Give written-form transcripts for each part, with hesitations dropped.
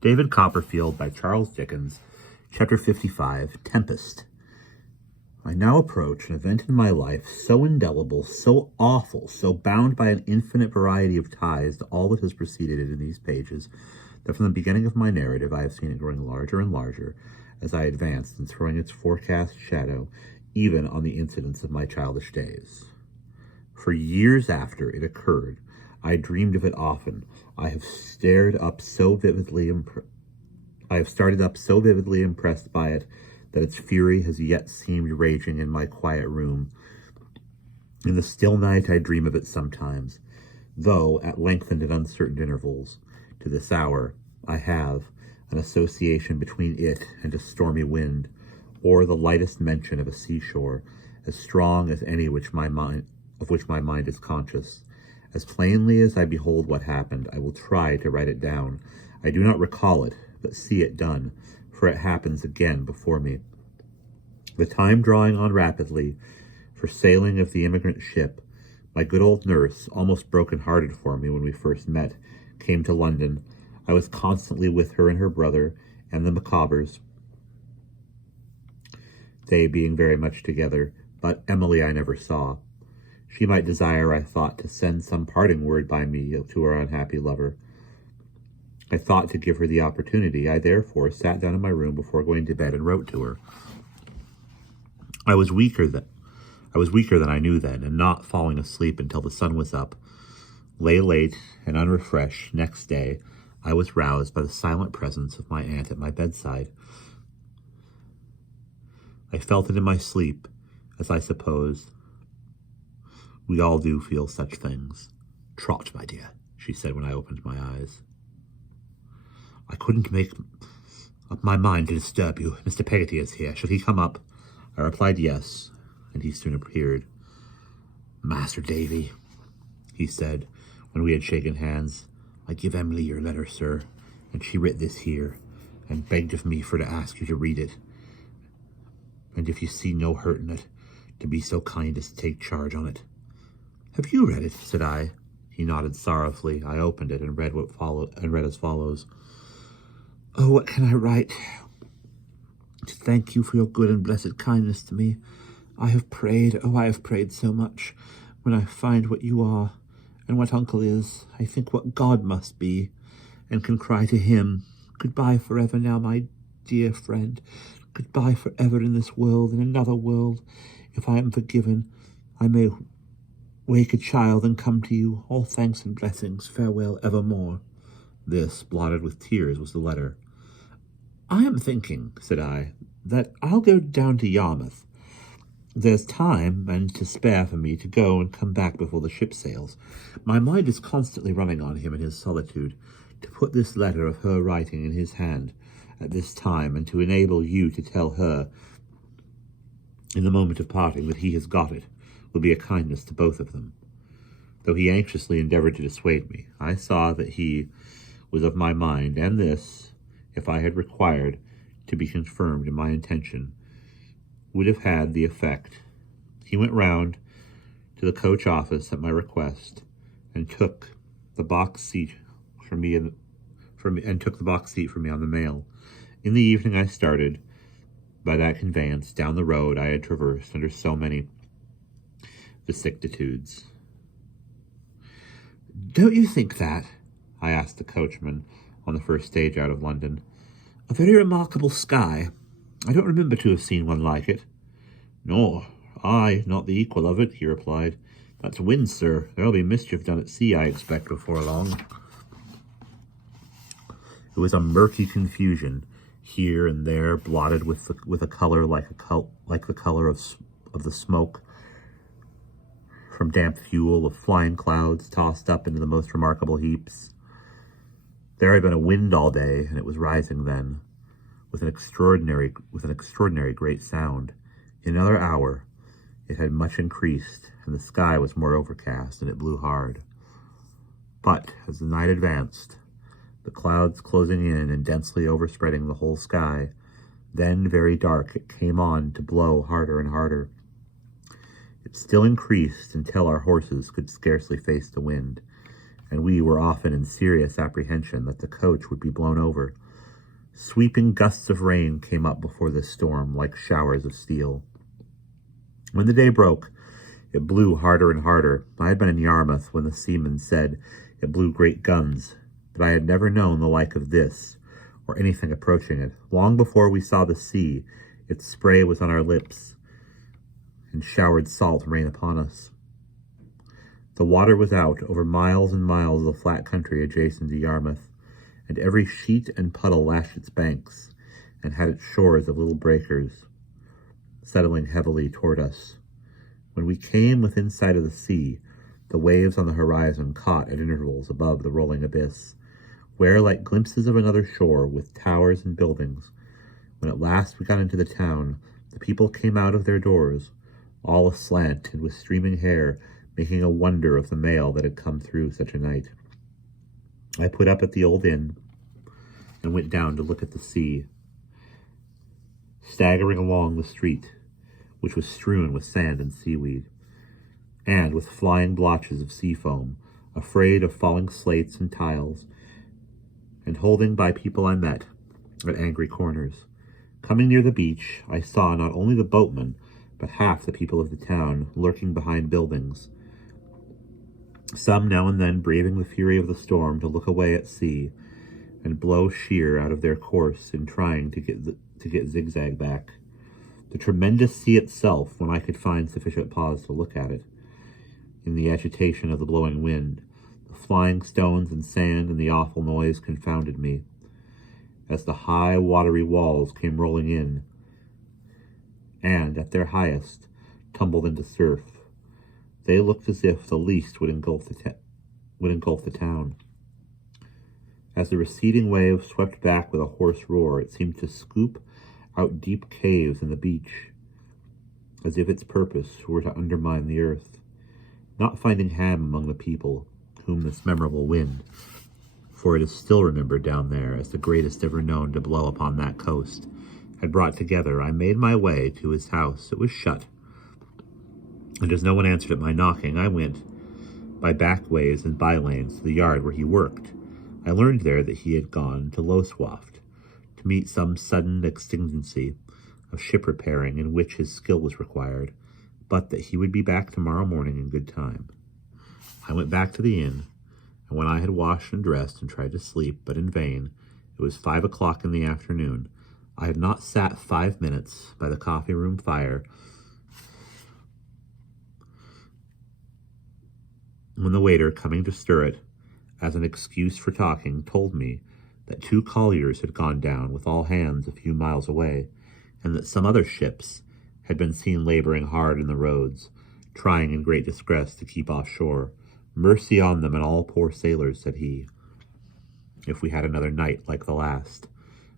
David Copperfield by Charles Dickens, Chapter 55, Tempest. I now approach an event in my life so indelible, so awful, so bound by an infinite variety of ties to all that has preceded it in these pages, that from the beginning of my narrative I have seen it growing larger and larger as I advanced and throwing its forecast shadow even on the incidents of my childish days. For years after it occurred, I dreamed of it often. I have started up so vividly impressed by it that its fury has yet seemed raging in my quiet room. In the still night I dream of it sometimes, though at lengthened and uncertain intervals. To this hour I have an association between it and a stormy wind, or the lightest mention of a seashore, as strong as any of which my mind is conscious. As plainly as I behold what happened, I will try to write it down. I do not recall it, but see it done, for it happens again before me. The time drawing on rapidly for sailing of the immigrant ship, my good old nurse, almost broken-hearted for me when we first met, came to London. I was constantly with her and her brother and the Micawbers, they being very much together, but Emily I never saw. She might desire, I thought, to send some parting word by me to her unhappy lover. I thought to give her the opportunity. I therefore sat down in my room before going to bed and wrote to her. I was weaker than I knew then, and not falling asleep until the sun was up. Lay late and unrefreshed. Next day, I was roused by the silent presence of my aunt at my bedside. I felt it in my sleep, as I supposed we all do feel such things. "Trot, my dear," she said when I opened my eyes. "I couldn't make up my mind to disturb you. Mr. Peggotty is here. Shall he come up?" I replied yes, and he soon appeared. "Master Davy," he said, when we had shaken hands, "I give Emily your letter, sir, and she writ this here, and begged of me for to ask you to read it, and if you see no hurt in it, to be so kind as to take charge on it." "Have you read it?" said I. He nodded sorrowfully. I opened it and read as follows. "Oh, what can I write? To thank you for your good and blessed kindness to me. I have prayed so much. When I find what you are, and what Uncle is, I think what God must be, and can cry to him, 'Goodbye forever now, my dear friend. Goodbye forever in this world, in another world. If I am forgiven, I may wake a child and come to you. All thanks and blessings. Farewell evermore." This, blotted with tears, was the letter. "I am thinking," said I, "that I'll go down to Yarmouth. There's time and to spare for me to go and come back before the ship sails. My mind is constantly running on him in his solitude. To put this letter of her writing in his hand at this time, and to enable you to tell her in the moment of parting that he has got it, will be a kindness to both of them." Though he anxiously endeavored to dissuade me, I saw that he was of my mind, and this, if I had required to be confirmed in my intention, would have had the effect. He went round to the coach office at my request, and took the box seat for me on the mail. In the evening I started by that conveyance down the road I had traversed under so many vicissitudes. "Don't you think that," I asked the coachman on the first stage out of London, "a very remarkable sky? I don't remember to have seen one like it." "Nor I, not the equal of it," he replied. "That's wind, sir. There'll be mischief done at sea, I expect, before long." It was a murky confusion, here and there, blotted with a color like the color of the smoke from damp fuel, of flying clouds tossed up into the most remarkable heaps. There had been a wind all day, and it was rising then, with an extraordinary great sound. In another hour it had much increased, and the sky was more overcast, and it blew hard. But as the night advanced, the clouds closing in and densely overspreading the whole sky, then very dark, it came on to blow harder and harder. It still increased until our horses could scarcely face the wind, and we were often in serious apprehension that the coach would be blown over. Sweeping gusts of rain came up before this storm like showers of steel. When the day broke, it blew harder and harder. I had been in Yarmouth when the seamen said it blew great guns, but I had never known the like of this, or anything approaching it. Long before we saw the sea, its spray was on our lips, and showered salt rain upon us. The water was out over miles and miles of the flat country adjacent to Yarmouth, and every sheet and puddle lashed its banks, and had its shores of little breakers, settling heavily toward us. When we came within sight of the sea, the waves on the horizon caught at intervals above the rolling abyss, where, like glimpses of another shore with towers and buildings, when at last we got into the town, the people came out of their doors, all aslant and with streaming hair, making a wonder of the mail that had come through such a night. I put up at the old inn and went down to look at the sea, staggering along the street, which was strewn with sand and seaweed, and with flying blotches of sea foam, afraid of falling slates and tiles, and holding by people I met at angry corners. Coming near the beach, I saw not only the boatmen, but half the people of the town lurking behind buildings, some now and then braving the fury of the storm to look away at sea and blow sheer out of their course in trying to get zigzag back. The tremendous sea itself, when I could find sufficient pause to look at it, in the agitation of the blowing wind, the flying stones and sand and the awful noise confounded me. As the high watery walls came rolling in, and, at their highest, tumbled into surf, they looked as if the least would engulf the town. As the receding wave swept back with a hoarse roar, it seemed to scoop out deep caves in the beach, as if its purpose were to undermine the earth. Not finding Ham among the people whom this memorable wind, for it is still remembered down there as the greatest ever known to blow upon that coast, had brought together, I made my way to his house. It was shut, and as no one answered at my knocking, I went by back ways and by lanes to the yard where he worked. I learned there that he had gone to Lowestoft to meet some sudden exigency of ship repairing in which his skill was required, but that he would be back tomorrow morning in good time. I went back to the inn, and when I had washed and dressed and tried to sleep, but in vain, it was 5 o'clock in the afternoon. I had not sat 5 minutes by the coffee-room fire when the waiter, coming to stir it, as an excuse for talking, told me that 2 colliers had gone down with all hands a few miles away, and that some other ships had been seen laboring hard in the roads, trying in great distress to keep off shore. Mercy on them and all poor sailors, said he, if we had another night like the last.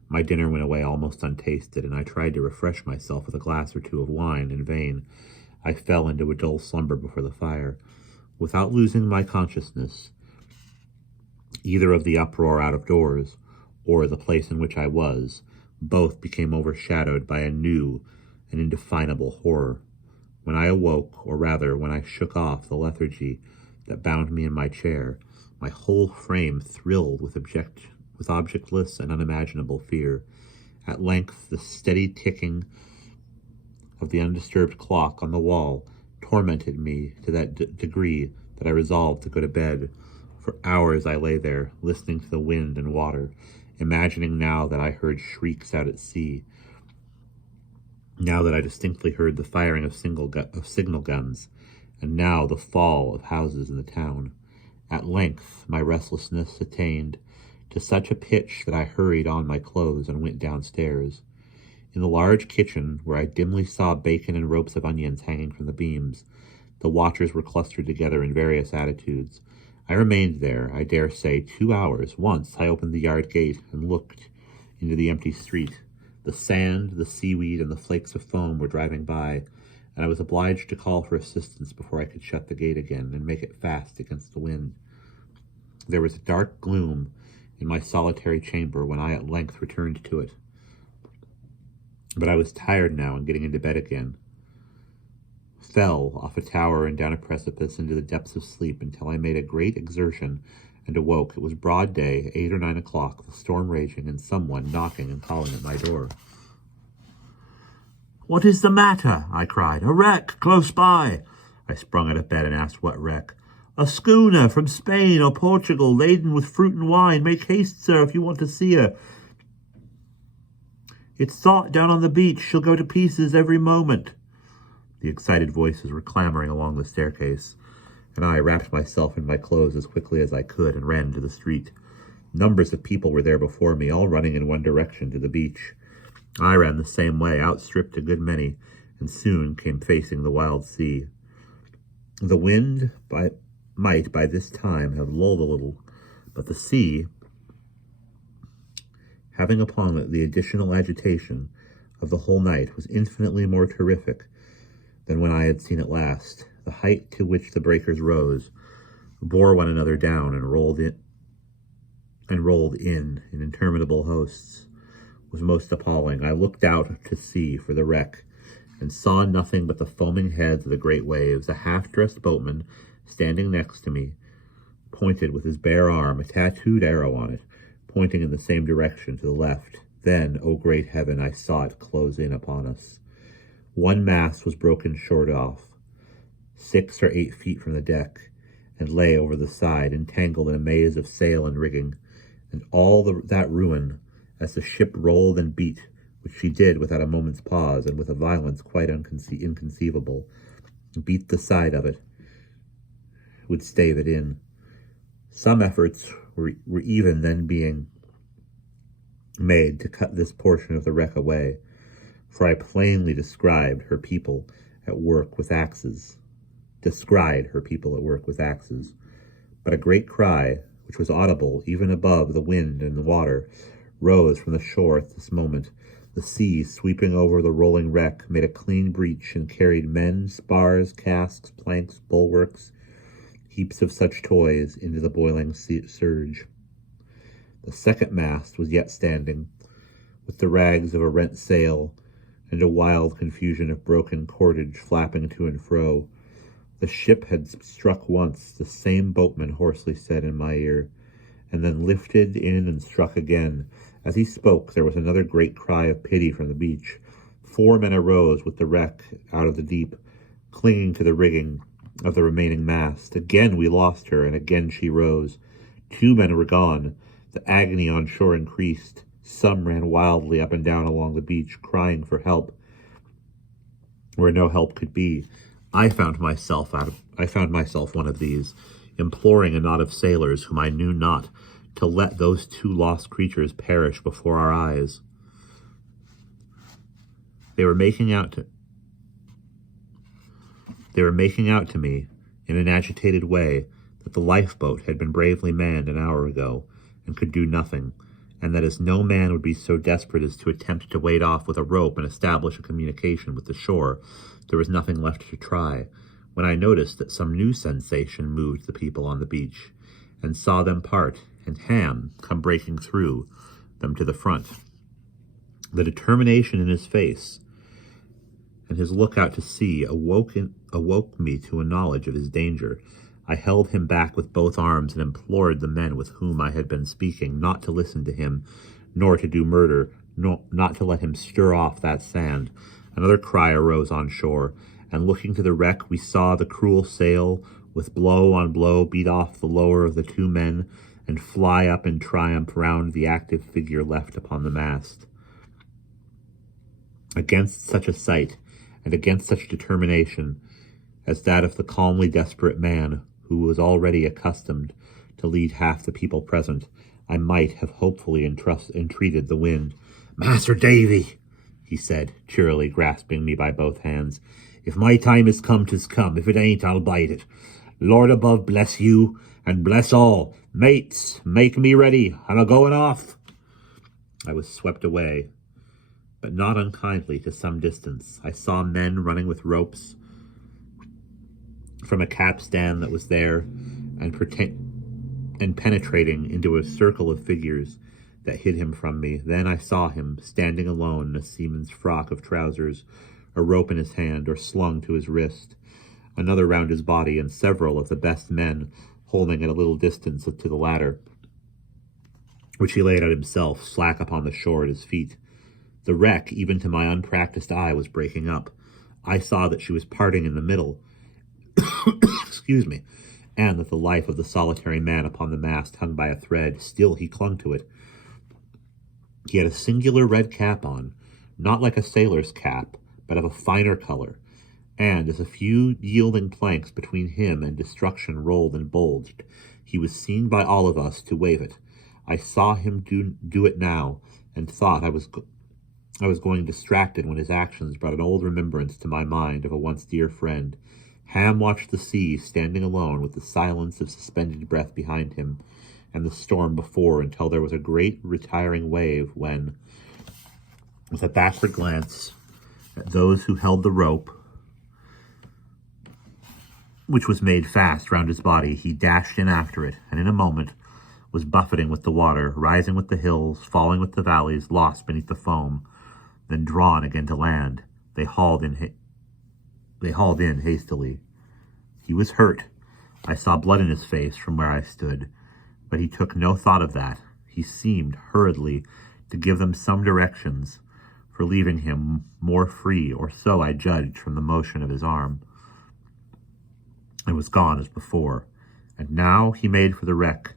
My dinner went away almost untasted, and I tried to refresh myself with a glass or two of wine. In vain. I fell into a dull slumber before the fire, without losing my consciousness, either of the uproar out of doors, or the place in which I was. Both became overshadowed by a new and indefinable horror. When I awoke, or rather when I shook off the lethargy that bound me in my chair, my whole frame thrilled with objectless and unimaginable fear. At length the steady ticking of the undisturbed clock on the wall tormented me to that degree that I resolved to go to bed. For hours I lay there, listening to the wind and water, imagining now that I heard shrieks out at sea, now that I distinctly heard the firing of signal guns, and now the fall of houses in the town. At length my restlessness attained to such a pitch that I hurried on my clothes and went downstairs. In the large kitchen, where I dimly saw bacon and ropes of onions hanging from the beams, the watchers were clustered together in various attitudes. I remained there, I dare say, 2 hours. Once I opened the yard gate and looked into the empty street. The sand, the seaweed, and the flakes of foam were driving by, and I was obliged to call for assistance before I could shut the gate again and make it fast against the wind. There was a dark gloom in my solitary chamber when I at length returned to it. But I was tired now, and getting into bed again, fell off a tower and down a precipice into the depths of sleep until I made a great exertion and awoke. It was broad day, 8 or 9 o'clock, the storm raging, and someone knocking and calling at my door. "What is the matter?" I cried. "A wreck close by." I sprung out of bed and asked what wreck. "A schooner from Spain or Portugal, laden with fruit and wine. Make haste, sir, if you want to see her. It's thought down on the beach. She'll go to pieces every moment." The excited voices were clamoring along the staircase, and I wrapped myself in my clothes as quickly as I could and ran to the street. Numbers of people were there before me, all running in one direction to the beach. I ran the same way, outstripped a good many, and soon came facing the wild sea. The wind might by this time have lulled a little, but the sea, having upon it the additional agitation of the whole night, was infinitely more terrific than when I had seen it last. The height to which the breakers rose, bore one another down, and rolled in interminable hosts, was most appalling. I looked out to sea for the wreck, and saw nothing but the foaming heads of the great waves. A half-dressed boatman, standing next to me, pointed with his bare arm, a tattooed arrow on it, pointing in the same direction to the left. Then, O great heaven, I saw it close in upon us. One mast was broken short off, 6 or 8 feet from the deck, and lay over the side, entangled in a maze of sail and rigging, and all that ruin, as the ship rolled and beat, which she did without a moment's pause, and with a violence quite inconceivable, beat the side of it, would stave it in. Some efforts were even then being made to cut this portion of the wreck away, for I plainly descried her people at work with axes. But a great cry, which was audible even above the wind and the water, rose from the shore at this moment. The sea, sweeping over the rolling wreck, made a clean breach and carried men, spars, casks, planks, bulwarks, heaps of such toys, into the boiling surge. The second mast was yet standing, with the rags of a rent sail and a wild confusion of broken cordage flapping to and fro. The ship had struck once, the same boatman hoarsely said in my ear, and then lifted in and struck again. As he spoke, there was another great cry of pity from the beach. 4 men arose with the wreck out of the deep, clinging to the rigging of the remaining mast. Again we lost her, and again she rose. 2 men were gone. The agony on shore increased. Some ran wildly up and down along the beach, crying for help where no help could be. I found myself one of these, imploring a knot of sailors whom I knew not to let those 2 lost creatures perish before our eyes. They were making out to me in an agitated way that the lifeboat had been bravely manned an hour ago and could do nothing, and that as no man would be so desperate as to attempt to wade off with a rope and establish a communication with the shore, there was nothing left to try, when I noticed that some new sensation moved the people on the beach, and saw them part, and Ham come breaking through them to the front. The determination in his face and his look out to sea awoke me to a knowledge of his danger. I held him back with both arms and implored the men with whom I had been speaking not to listen to him, nor to do murder, not to let him stir off that sand. Another cry arose on shore, and looking to the wreck, we saw the cruel sail, with blow on blow, beat off the lower of the 2 men, and fly up in triumph round the active figure left upon the mast. Against such a sight, and against such determination as that of the calmly desperate man who was already accustomed to lead half the people present, I might have hopefully entreated the wind. "Master Davy," he said, cheerily, grasping me by both hands, "if my time is come, 'tis come. If it ain't, I'll bide it. Lord above bless you, and bless all. Mates, make me ready. I'm a-going off." I was swept away, but not unkindly, to some distance. I saw men running with ropes from a capstan that was there, and penetrating into a circle of figures that hid him from me. Then I saw him standing alone in a seaman's frock of trousers, a rope in his hand or slung to his wrist, another round his body, and several of the best men holding at a little distance to the ladder, which he laid out himself, slack upon the shore at his feet. The wreck, even to my unpracticed eye, was breaking up. I saw that she was parting in the middle, excuse me, and that the life of the solitary man upon the mast hung by a thread. Still he clung to it. He had a singular red cap on, not like a sailor's cap, but of a finer color, and as a few yielding planks between him and destruction rolled and bulged, he was seen by all of us to wave it. I saw him do it now, and thought I was going distracted when his actions brought an old remembrance to my mind of a once dear friend. Ham watched the sea, standing alone with the silence of suspended breath behind him and the storm before, until there was a great retiring wave when, with a backward glance at those who held the rope, which was made fast round his body, he dashed in after it, and in a moment was buffeting with the water, rising with the hills, falling with the valleys, lost beneath the foam, then drawn again to land. They hauled in hastily. He was hurt. I saw blood in his face from where I stood, but he took no thought of that. He seemed hurriedly to give them some directions for leaving him more free, or so I judged from the motion of his arm, and was gone as before. And now he made for the wreck,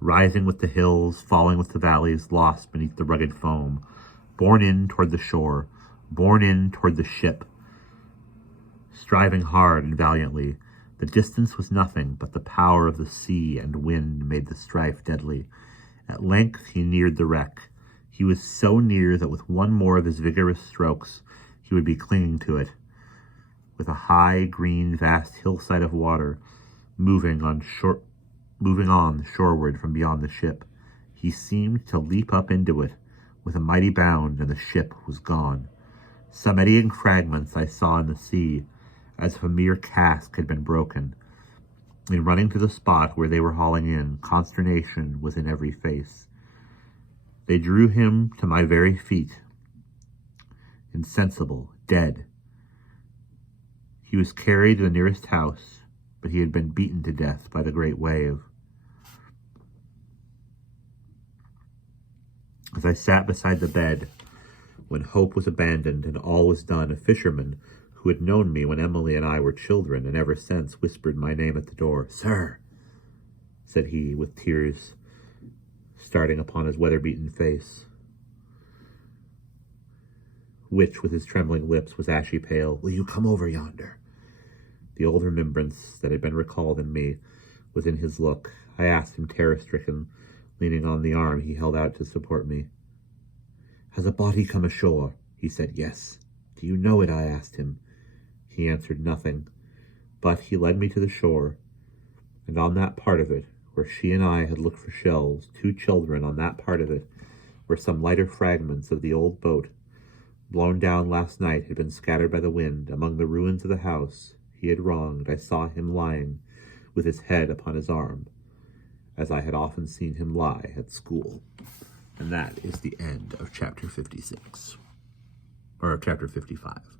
rising with the hills, falling with the valleys, lost beneath the rugged foam, borne in toward the shore, borne in toward the ship, striving hard and valiantly. The distance was nothing, but the power of the sea and wind made the strife deadly. At length he neared the wreck. He was so near that with one more of his vigorous strokes he would be clinging to it, with a high, green, vast hillside of water moving on shoreward from beyond the ship. He seemed to leap up into it with a mighty bound, and the ship was gone. Some eddying fragments I saw in the sea, as if a mere cask had been broken. In running to the spot where they were hauling in, consternation was in every face. They drew him to my very feet, insensible, dead. He was carried to the nearest house, but he had been beaten to death by the great wave. As I sat beside the bed, when hope was abandoned and all was done, a fisherman who had known me when Emily and I were children, and ever since whispered my name at the door. "Sir," said he, with tears starting upon his weather-beaten face, which, with his trembling lips, was ashy pale. "Will you come over yonder?" The old remembrance that had been recalled in me was in his look. I asked him, terror-stricken, leaning on the arm he held out to support me. "Has a body come ashore?" He said, "Yes." "Do you know it?" I asked him. He answered nothing, but he led me to the shore, and on that part of it, where she and I had looked for shells, 2 children, on that part of it, where some lighter fragments of the old boat, blown down last night, had been scattered by the wind, among the ruins of the house he had wronged, I saw him lying with his head upon his arm, as I had often seen him lie at school. And that is the end of chapter 56, or chapter 55.